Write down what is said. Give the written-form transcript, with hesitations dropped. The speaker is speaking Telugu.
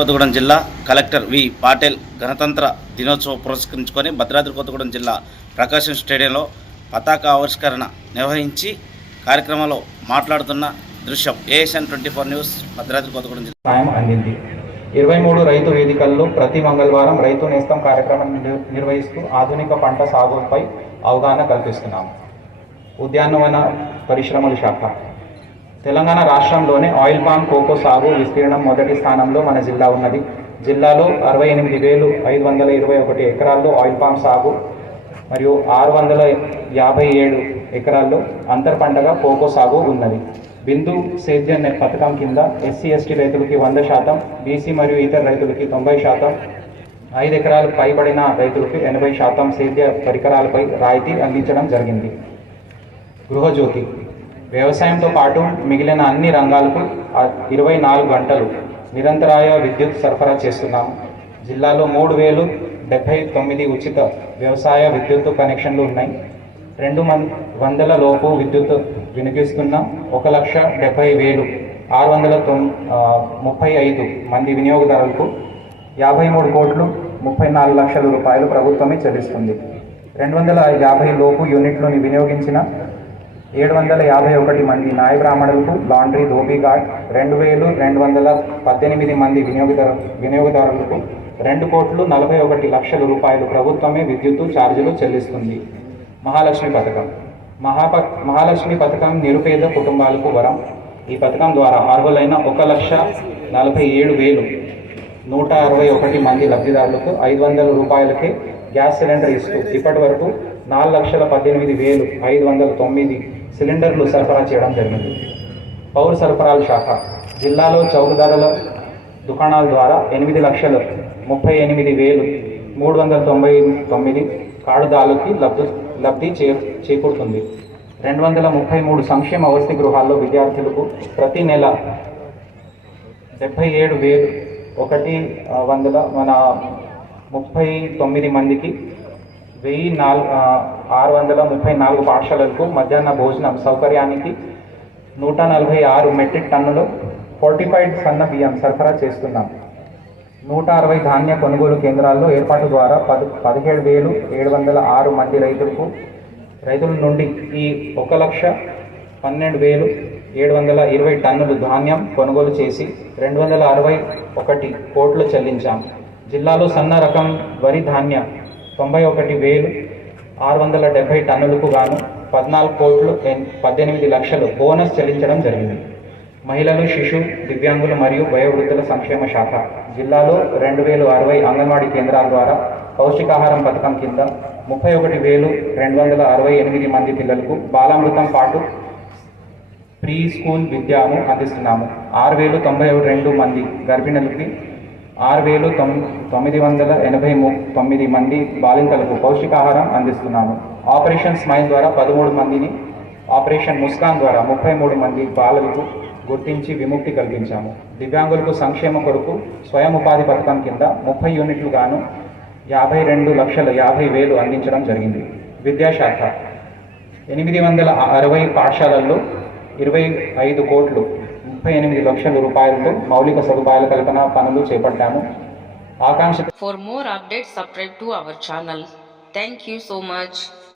కొత్తగూడెం జిల్లా కలెక్టర్ వి పాటేల్ గణతంత్ర దినోత్సవం పురస్కరించుకొని భద్రాద్రి కొత్తగూడెం జిల్లా ప్రకాశం స్టేడియంలో పతాక ఆవిష్కరణ నిర్వహించి కార్యక్రమంలో మాట్లాడుతున్న దృశ్యం. ఏఎస్ఎన్ 24 న్యూస్, భద్రాద్రి కొత్తగూడెం జిల్లా. సాయం అందింది. 23 రైతు వేదికల్లో ప్రతి మంగళవారం రైతు నేస్తం కార్యక్రమం నిర్వహిస్తూ ఆధునిక పంట సాగుపై అవగాహన కల్పిస్తున్నాము. ఉద్యానవన పరిశ్రమల శాఖ తెలంగాణ రాష్ట్రంలోనే ఆయిల్ పామ్ కోకో సాగు విస్తీర్ణం మొదటి స్థానంలో మన జిల్లా ఉన్నది. జిల్లాలో 68,521 ఎకరాల్లో ఆయిల్ పామ్ సాగు మరియు 657 ఎకరాల్లో అంతర్ పంటగా కోకో సాగు ఉన్నది. బిందు సేద్య పథకం కింద SC/ST రైతులకి 100%, BC మరియు ఇతర రైతులకి 90%, 5 ఎకరాలు పైబడిన రైతులకి 80% సేద్య పరికరాలపై రాయితీ అందించడం జరిగింది. గృహజ్యోతి వ్యవసాయంతో పాటు మిగిలిన అన్ని రంగాలకు 24 గంటలు నిరంతరాయ విద్యుత్ సరఫరా చేస్తున్నాము. జిల్లాలో 3,079 ఉచిత వ్యవసాయ విద్యుత్ కనెక్షన్లు ఉన్నాయి. 200 లోపు విద్యుత్ వినియోగిస్తున్న 1,70,635 మంది వినియోగదారులకు 53 కోట్లు 34 లక్షల రూపాయలు ప్రభుత్వమే చెల్లిస్తుంది. 250 లోపు యూనిట్లను వినియోగించిన 751 మంది నాయ బ్రాహ్మణులకు లాండ్రీ ధోబీ గార్డ్, 2,218 మంది వినియోగదారులకు 2 కోట్లు 41 లక్షల రూపాయలు ప్రభుత్వమే విద్యుత్ ఛార్జీలు చెల్లిస్తుంది. మహాలక్ష్మి పథకం మహాలక్ష్మి పథకం నిరుపేద కుటుంబాలకు వరం. ఈ పథకం ద్వారా అర్హులైన 1,47,161 మంది లబ్ధిదారులకు 500 రూపాయలకే గ్యాస్ సిలిండర్ ఇస్తూ ఇప్పటి వరకు 4,18,509 సిలిండర్లు సరఫరా చేయడం జరిగింది. పౌర సరఫరాల శాఖ జిల్లాలో చౌకధరల దుకాణాల ద్వారా 8,38,399 కార్డుదారులకి లబ్ధి చేకూరుతుంది. 233 సంక్షేమ వసతి గృహాల్లో విద్యార్థులకు ప్రతి నెల 77,139 మందికి 1,634 పాఠశాలలకు మధ్యాహ్న భోజనం సౌకర్యానికి 146 మెట్రిక్ టన్నులు ఫోర్టిఫైడ్ సన్న బియ్యం సరఫరా చేస్తున్నాం. 160 ధాన్య కొనుగోలు కేంద్రాల్లో ఏర్పాటు ద్వారా 17,706 మంది రైతుల నుండి ఈ 1,12,720 టన్నులు ధాన్యం కొనుగోలు చేసి 261 కోట్లు చెల్లించాం. జిల్లాలో సన్న రకం వరి ధాన్యం 91,670 టన్నులకు గాను 14 కోట్లు 18 లక్షలు బోనస్ చెల్లించడం జరిగింది. మహిళలు, శిశు, దివ్యాంగులు మరియు వయోవృద్ధుల సంక్షేమ శాఖ జిల్లాలో 2,060 అంగన్వాడీ కేంద్రాల ద్వారా పౌష్టికాహారం పథకం కింద 31,268 మంది పిల్లలకు బాలామృతం పాటు ప్రీ స్కూల్ విద్యను అందిస్తున్నాము. 6,092 మంది గర్భిణులకి 6,989 మంది బాలింతలకు పౌష్టికాహారం అందిస్తున్నాము. ఆపరేషన్ స్మైల్ ద్వారా 13 మందిని, ఆపరేషన్ ముస్కాన్ ద్వారా 33 మంది బాలలకు గుర్తించి విముక్తి కల్పించాము. దివ్యాంగులకు సంక్షేమ కొరకు స్వయం ఉపాధి పథకం కింద 30 యూనిట్లు గాను 52,50,000 అందించడం జరిగింది. విద్యాశాఖ 860 పాఠశాలల్లో 25 కోట్లు 38 లక్షల రూపాయలతో మౌలిక సదుపాయాల కల్పన పనులు చేపట్టాము. For more updates, subscribe to our channel. Thank you so much.